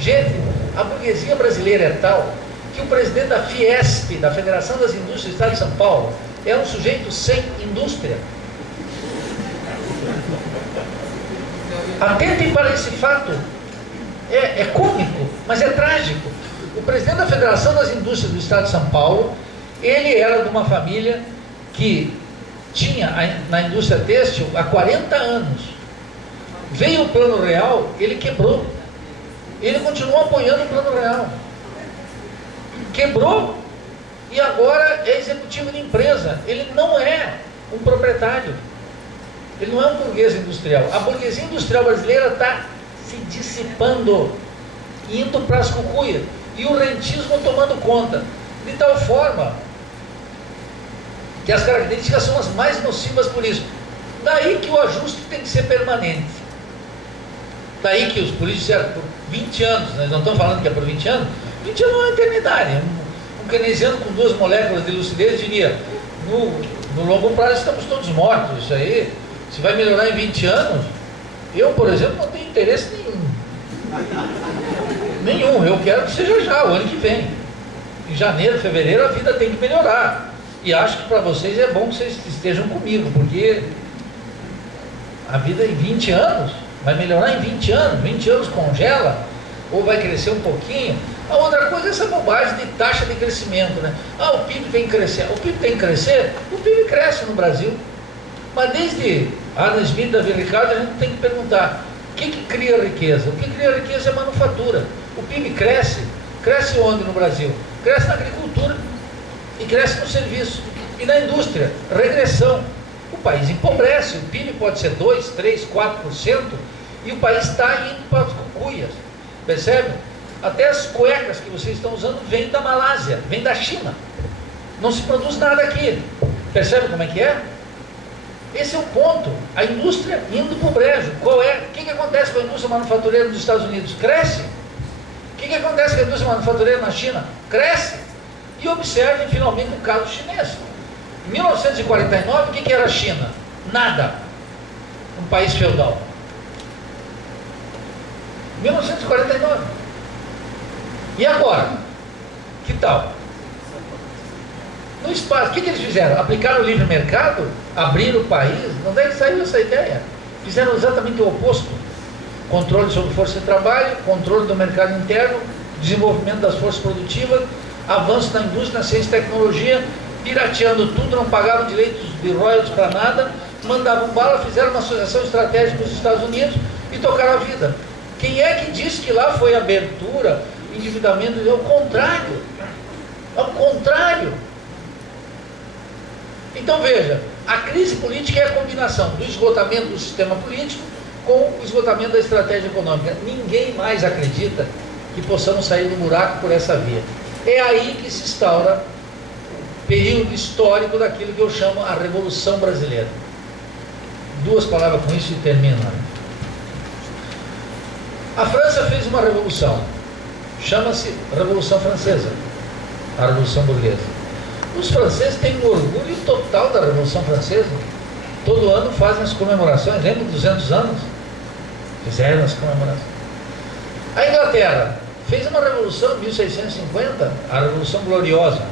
Gente, a burguesia brasileira é tal que o presidente da Fiesp, da Federação das Indústrias do Estado de São Paulo, é um sujeito sem indústria. Atentem para esse fato. É cômico, mas é trágico. O presidente da Federação das Indústrias do Estado de São Paulo, ele era de uma família que tinha na indústria têxtil há 40 anos. Veio o Plano Real, ele quebrou. Ele continuou apoiando o Plano Real. Quebrou e agora é executivo de empresa. Ele não é um proprietário. Ele não é um burguês industrial. A burguesia industrial brasileira está se dissipando, indo para as cucuias. E o rentismo tomando conta. De tal forma que as características são as mais nocivas por isso. Daí que o ajuste tem que ser permanente. Daí que os políticos disseram por 20 anos, nós não estamos falando que é por 20 anos, 20 anos é uma eternidade. Um keynesiano com 2 moléculas de lucidez diria, no longo prazo estamos todos mortos, isso aí, se vai melhorar em 20 anos, eu, por exemplo, não tenho interesse nenhum, eu quero que seja já, o ano que vem. Em janeiro, fevereiro, a vida tem que melhorar. E acho que para vocês é bom que vocês estejam comigo, porque a vida em 20 anos, vai melhorar em 20 anos, 20 anos congela, ou vai crescer um pouquinho. A outra coisa é essa bobagem de taxa de crescimento, né? O PIB tem que crescer. O PIB tem que crescer? O PIB cresce no Brasil. Mas desde Adam Smith, Davi Ricardo, a gente tem que perguntar, o que cria riqueza? O que cria riqueza é manufatura. O PIB cresce. Cresce onde no Brasil? Cresce na agricultura e cresce no serviço. E na indústria, regressão. O país empobrece, o PIB pode ser 2, 3, 4%, e o país está indo para as cucuias. Percebe? Até as cuecas que vocês estão usando vêm da Malásia, vêm da China. Não se produz nada aqui. Percebe como é que é? Esse é o ponto. A indústria indo para o brejo. Qual é? O que acontece com a indústria manufatureira dos Estados Unidos? Cresce. O que acontece com a indústria manufatureira na China? Cresce. E observem finalmente o caso chinês. Em 1949, o que era a China? Nada. Um país feudal. 1949. E agora? Que tal? No espaço, o que eles fizeram? Aplicaram o livre mercado? Abriram o país? Onde é que saiu essa ideia? Fizeram exatamente o oposto. Controle sobre força de trabalho, controle do mercado interno, desenvolvimento das forças produtivas, avanço na indústria, na ciência e tecnologia, pirateando tudo, não pagavam direitos de royalties para nada, mandavam bala, fizeram uma associação estratégica com os Estados Unidos e tocaram a vida. Quem é que disse que lá foi abertura, endividamento? É o contrário. É o contrário. Então veja, a crise política é a combinação do esgotamento do sistema político com o esgotamento da estratégia econômica. Ninguém mais acredita que possamos sair do buraco por essa via. É aí que se instaura o período histórico daquilo que eu chamo a Revolução Brasileira. 2 palavras com isso e termino. A França fez uma revolução, chama-se Revolução Francesa, a Revolução Burguesa. Os franceses têm um orgulho total da Revolução Francesa. Todo ano fazem as comemorações. Lembra 200 anos? Fizeram as comemorações. A Inglaterra fez uma revolução em 1650, a Revolução Gloriosa.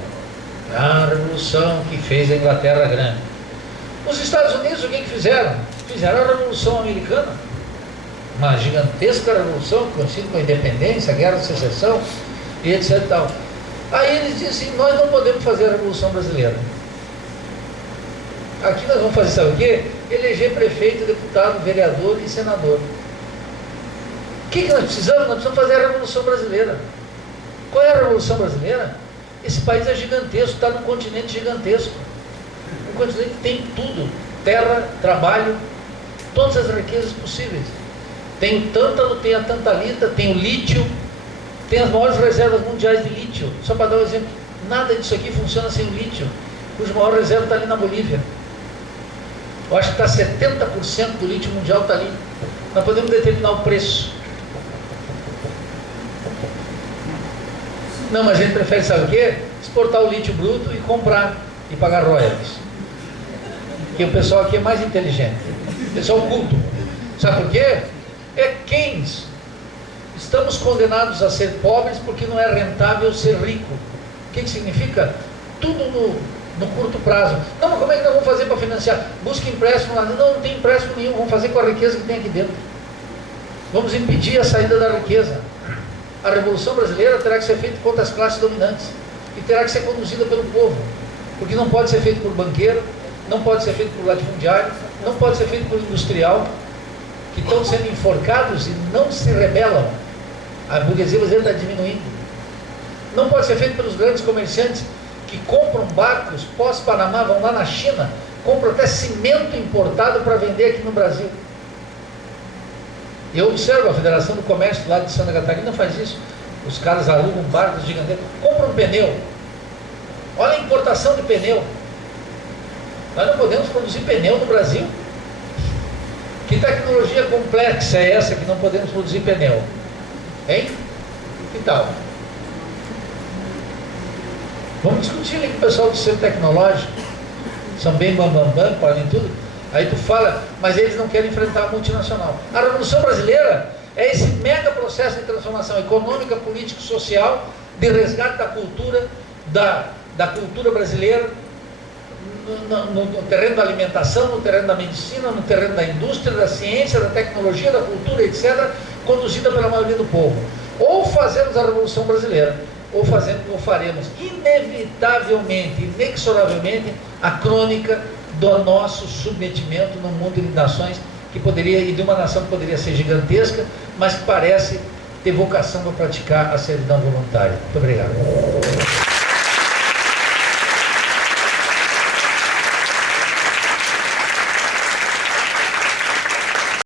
A revolução que fez a Inglaterra grande. Os Estados Unidos, o que fizeram? Fizeram a Revolução Americana. Uma gigantesca revolução, conhecida como Independência, Guerra de Secessão, e etc. E tal. Aí eles dizem assim, nós não podemos fazer a Revolução Brasileira. Aqui nós vamos fazer, sabe o quê? Eleger prefeito, deputado, vereador e senador. O que nós precisamos? Nós precisamos fazer a Revolução Brasileira. Qual é a Revolução Brasileira? Esse país é gigantesco, está num continente gigantesco. Um continente que tem tudo. Terra, trabalho, todas as riquezas possíveis. Tem o tântalo, tem a tantalita, tem o lítio, tem as maiores reservas mundiais de lítio. Só para dar um exemplo, nada disso aqui funciona sem o lítio, cuja maior reserva está ali na Bolívia. Eu acho que está 70% do lítio mundial está ali. Nós podemos determinar o preço. Não, mas a gente prefere, sabe o quê? Exportar o lítio bruto e comprar e pagar royalties. Porque o pessoal aqui é mais inteligente. O pessoal culto. Sabe por quê? É Keynes. estamos condenados a ser pobres porque não é rentável ser rico. O que significa? Tudo no curto prazo. Não, mas como é que nós vamos fazer para financiar? Busca empréstimo lá. Não tem empréstimo nenhum, vamos fazer com a riqueza que tem aqui dentro. Vamos impedir a saída da riqueza. A Revolução Brasileira terá que ser feita contra as classes dominantes e terá que ser conduzida pelo povo, porque não pode ser feito por banqueiro, não pode ser feito por latifundiário, não pode ser feito por industrial, que estão sendo enforcados e não se rebelam. A burguesia brasileira está diminuindo. Não pode ser feito pelos grandes comerciantes que compram barcos pós-Panamá, vão lá na China, compram até cimento importado para vender aqui no Brasil. Eu observo a Federação do Comércio lá de Santa Catarina faz isso. Os caras alugam barcos gigantescos, compram um pneu. Olha a importação de pneu. Nós não podemos produzir pneu no Brasil. Que tecnologia complexa é essa que não podemos produzir pneu? Hein? Que tal? Vamos discutir ali com o pessoal do centro tecnológico. São bem bambambam, podem tudo. Aí tu fala, mas eles não querem enfrentar a multinacional. A Revolução Brasileira é esse mega processo de transformação econômica, política e social, de resgate da cultura, da cultura brasileira, no terreno da alimentação, no terreno da medicina, no terreno da indústria, da ciência, da tecnologia, da cultura, etc., conduzida pela maioria do povo. Ou fazemos a Revolução Brasileira, ou faremos inevitavelmente, inexoravelmente, a crônica do nosso submetimento no mundo de nações que poderia, e de uma nação que poderia ser gigantesca, mas que parece ter vocação para praticar a servidão voluntária. Muito obrigado.